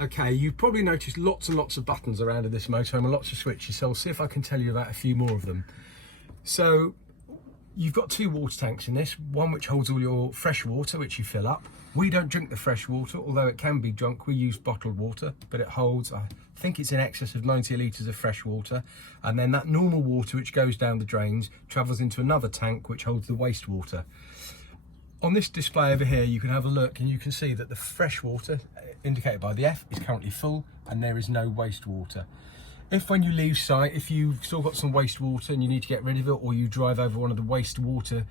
Okay, you've probably noticed lots and lots of buttons around in this motorhome and lots of switches, so I'll see if I can tell you about a few more of them. So you've got two water tanks in this, one which holds all your fresh water, which you fill up. We don't drink the fresh water, although it can be drunk. We use bottled water, but it holds, I think it's in excess of 90 litres of fresh water. And then that normal water, which goes down the drains, travels into another tank, which holds the wastewater. On this display over here, you can have a look and you can see that the fresh water, indicated by the F, is currently full and there is no wastewater. If when you leave site, if you've still got some wastewater and you need to get rid of it, or you drive over one of the wastewater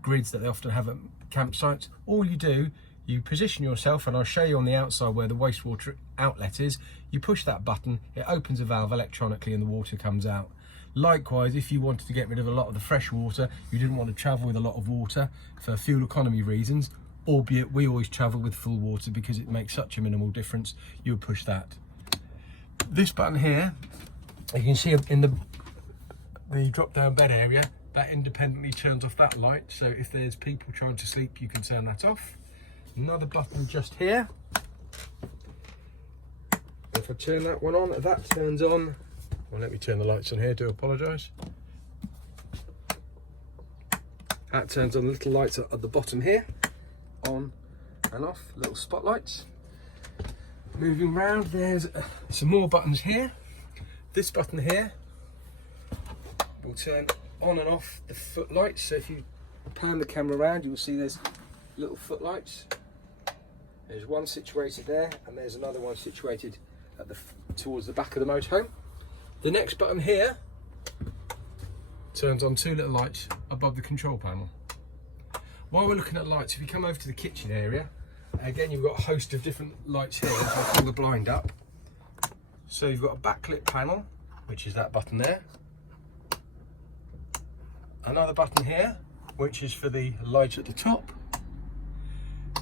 grids that they often have at campsites, all you do, you position yourself, and I'll show you on the outside where the wastewater outlet is. You push that button, it opens a valve electronically and the water comes out. Likewise, if you wanted to get rid of a lot of the fresh water, you didn't want to travel with a lot of water for fuel economy reasons, albeit we always travel with full water because it makes such a minimal difference, you would push that. This button here, you can see in the drop down bed area, that independently turns off that light, so if there's people trying to sleep you can turn that off. Another button just here, if I turn that one on, that turns on. Well, let me turn the lights on here, do apologise. That turns on the little lights at the bottom here, on and off, little spotlights. Moving round, there's some more buttons here. This button here will turn on and off the footlights. So if you pan the camera around, you will see there's little footlights. There's one situated there, and there's another one situated at towards the back of the motorhome. The next button here turns on two little lights above the control panel. While we're looking at lights, if you come over to the kitchen area, again you've got a host of different lights here. If I pull the blind up, so you've got a backlit panel, which is that button there. Another button here, which is for the light at the top.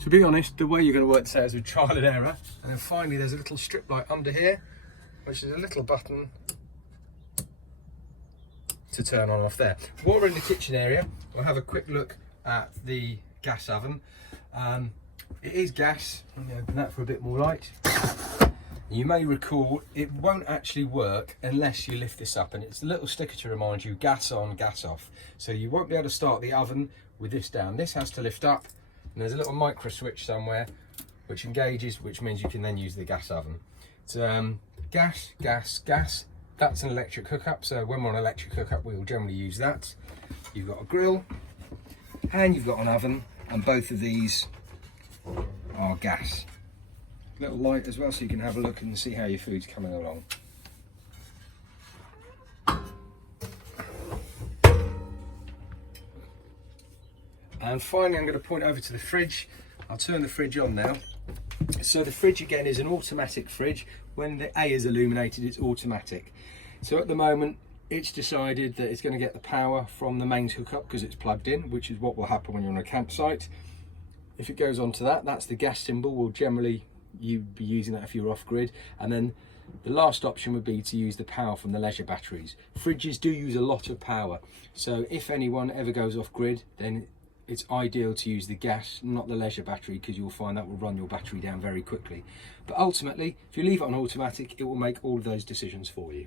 To be honest, the way you're going to work this out is with trial and error. And then finally there's a little strip light under here, which is a little button to turn on and off there. While we're in the kitchen area, we'll have a quick look at the gas oven. It is gas. Let me open that for a bit more light. You may recall it won't actually work unless you lift this up, and it's a little sticker to remind you gas on, gas off. So you won't be able to start the oven with this down. This has to lift up, and there's a little micro switch somewhere which engages, which means you can then use the gas oven. It's gas, gas, gas. That's an electric hookup, so when we're on electric hookup we'll generally use that. You've got a grill and you've got an oven, and both of these are gas. Little light as well, so you can have a look and see how your food's coming along. And finally I'm going to point over to the fridge. I'll turn the fridge on now. So the fridge again is an automatic fridge. When the A is illuminated, it's automatic. So at the moment it's decided that it's going to get the power from the mains hookup because it's plugged in, which is what will happen when you're on a campsite. If it goes on to that, that's the gas symbol. Well, generally you'd be using that if you're off grid. And then the last option would be to use the power from the leisure batteries. Fridges do use a lot of power, so if anyone ever goes off grid, then it's ideal to use the gas, not the leisure battery, because you'll find that will run your battery down very quickly. But ultimately, if you leave it on automatic, it will make all of those decisions for you.